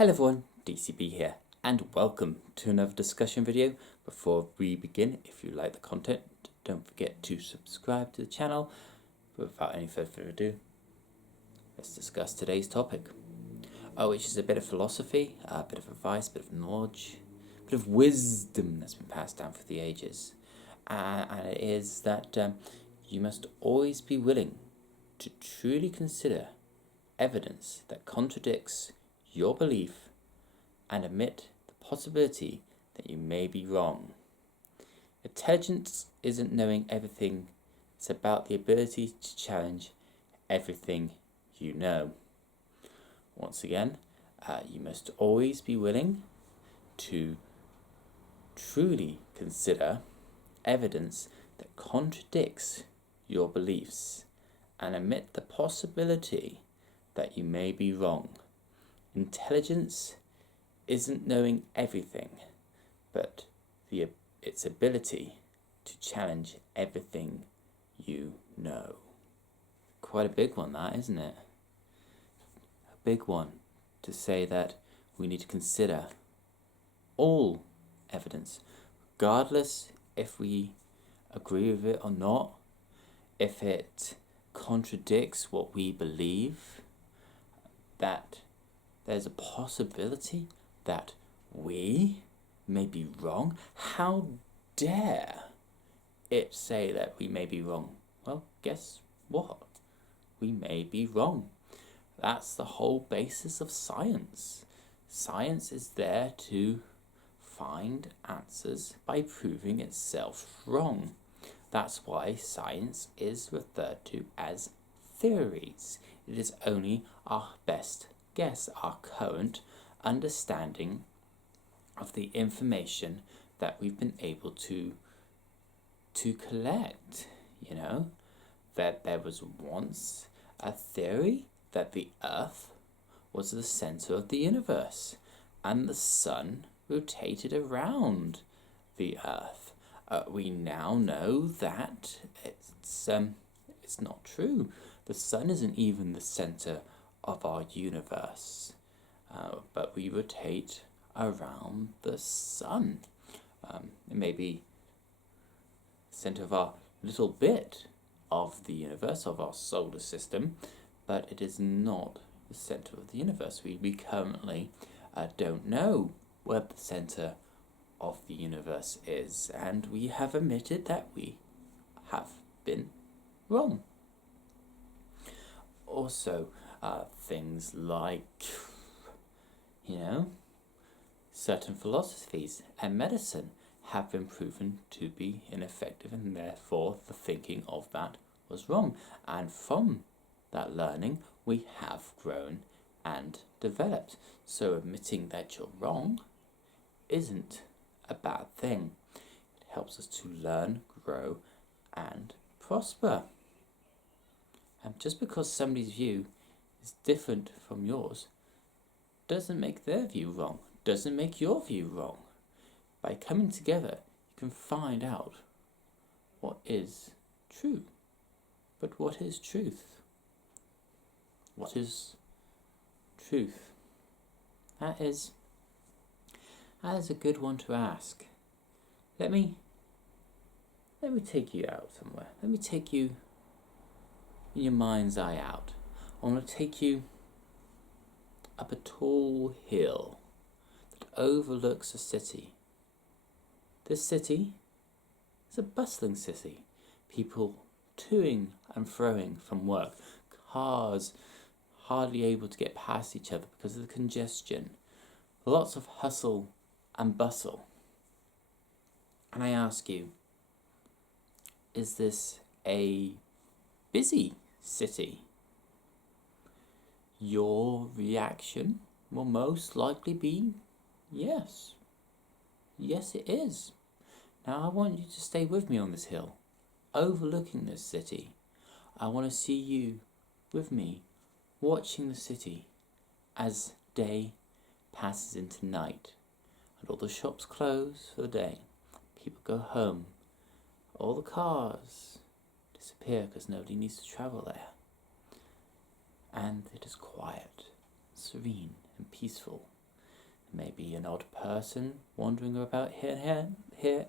Hello everyone, DCB here, and welcome to another discussion video. Before we begin, if you like the content, don't forget to subscribe to the channel. But without any further ado, let's discuss today's topic, which is a bit of philosophy, a bit of advice, a bit of knowledge, a bit of wisdom that's been passed down for the ages. And it is that you must always be willing to truly consider evidence that contradicts your belief and admit the possibility that you may be wrong. Intelligence isn't knowing everything, it's about the ability to challenge everything you know. Once again, you must always be willing to truly consider evidence that contradicts your beliefs and admit the possibility that you may be wrong. Intelligence isn't knowing everything, but its ability to challenge everything you know. Quite a big one, that, isn't it? A big one to say that we need to consider all evidence, regardless if we agree with it or not, if it contradicts what we believe, that there's a possibility that we may be wrong. How dare it say that we may be wrong? Well, guess what? We may be wrong. That's the whole basis of science. Science is there to find answers by proving itself wrong. That's why science is referred to as theories. It is only our best guess, our current understanding of the information that we've been able to collect. You know, that there was once a theory that the Earth was the center of the universe and the sun rotated around the Earth. We now know that it's not true. The sun isn't even the center of our universe, but we rotate around the sun. It may be the center of our little bit of the universe, of our solar system, but it is not the center of the universe. We currently don't know where the center of the universe is, and we have admitted that we have been wrong. Also, things like, certain philosophies and medicine have been proven to be ineffective, and therefore the thinking of that was wrong. And from that learning, we have grown and developed. So admitting that you're wrong isn't a bad thing. It helps us to learn, grow, and prosper. And just because somebody's view is different from yours doesn't make their view wrong, doesn't make your view wrong. By coming together, you can find out what is true. But what is truth? What is truth? That is a good one to ask. Let me take you out somewhere. Let me take you in your mind's eye out. I want to take you up a tall hill that overlooks a city. This city is a bustling city. People toing and froing from work. Cars hardly able to get past each other because of the congestion. Lots of hustle and bustle. And I ask you, is this a busy city? Your reaction will most likely be yes. Yes, it is. Now I want you to stay with me on this hill, overlooking this city. I want to see you with me, watching the city as day passes into night, and all the shops close for the day. People go home. All the cars disappear because nobody needs to travel there. And it is quiet, serene and peaceful. Maybe an odd person wandering about here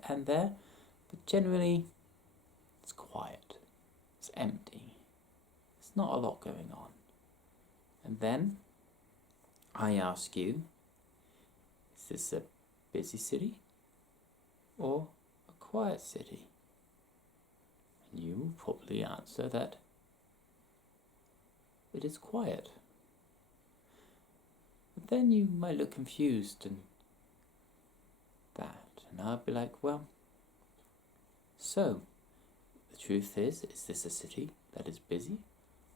and there, but generally it's quiet, it's empty, there's not a lot going on. And then I ask you, is this a busy city or a quiet city? And you will probably answer that it is quiet. But then you might look confused and I'll be like, well, so the truth is this a city that is busy,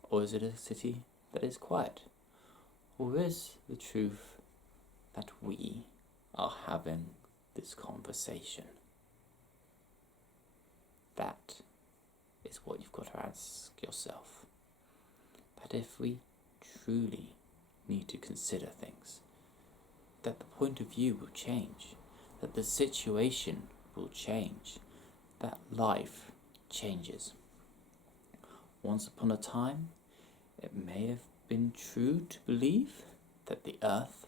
or is it a city that is quiet? Or is the truth that we are having this conversation? That is what you've got to ask yourself. That if we truly need to consider things, that the point of view will change, that the situation will change, that life changes. Once upon a time, it may have been true to believe that the Earth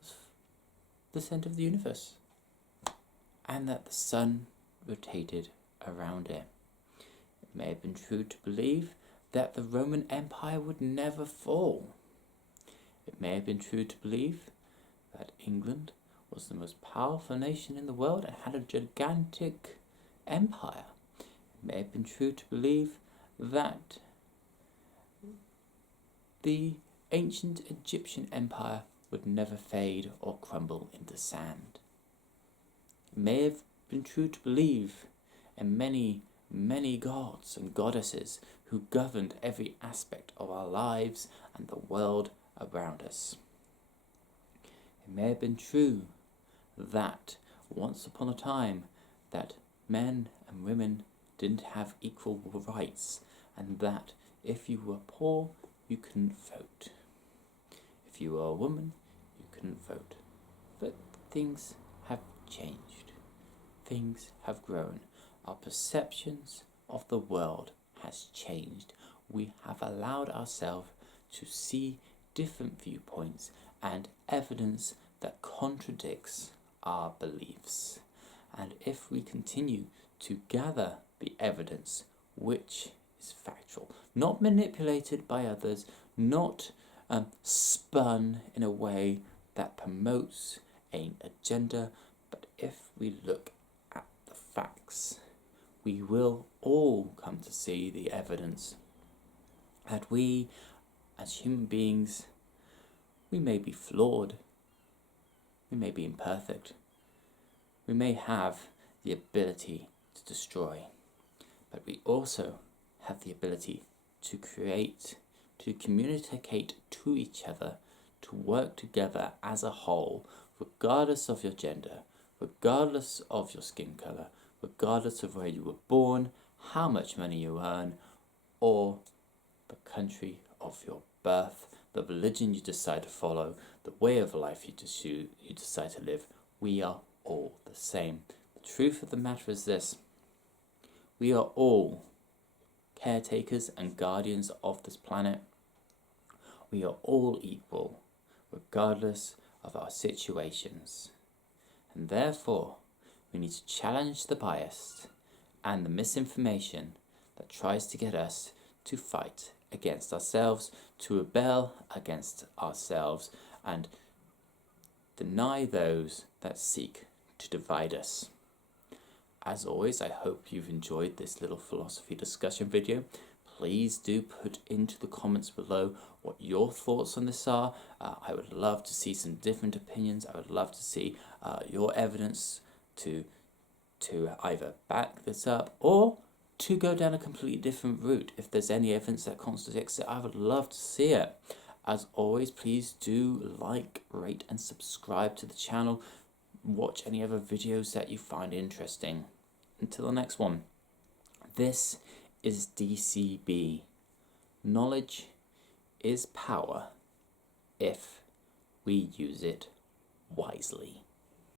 was the centre of the universe and that the sun rotated around it. It may have been true to believe that the Roman Empire would never fall. It may have been true to believe that England was the most powerful nation in the world and had a gigantic empire. It may have been true to believe that the ancient Egyptian empire would never fade or crumble into sand. It may have been true to believe in many, many gods and goddesses who governed every aspect of our lives and the world around us. It may have been true that once upon a time that men and women didn't have equal rights, and that if you were poor you couldn't vote. If you were a woman you couldn't vote. But things have changed. Things have grown. Our perceptions of the world has changed. We have allowed ourselves to see different viewpoints and evidence that contradicts our beliefs. And if we continue to gather the evidence which is factual, not manipulated by others, not spun in a way that promotes an agenda, but if we look at the facts, we will all come to see the evidence that we, as human beings, we may be flawed, we may be imperfect, we may have the ability to destroy, but we also have the ability to create, to communicate to each other, to work together as a whole, regardless of your gender, regardless of your skin colour, regardless of where you were born, how much money you earn, or the country of your birth, the religion you decide to follow, the way of life you decide to live. We are all the same. The truth of the matter is this: we are all caretakers and guardians of this planet. We are all equal, regardless of our situations. And therefore, we need to challenge the bias and the misinformation that tries to get us to fight against ourselves, to rebel against ourselves, and deny those that seek to divide us. As always, I hope you've enjoyed this little philosophy discussion video. Please do put into the comments below what your thoughts on this are. I would love to see some different opinions. I would love to see your evidence to either back this up or to go down a completely different route. If there's any evidence that contradicts it, I would love to see it. As always, please do like, rate and subscribe to the channel. Watch any other videos that you find interesting. Until the next one, this is DCB. Knowledge is power if we use it wisely.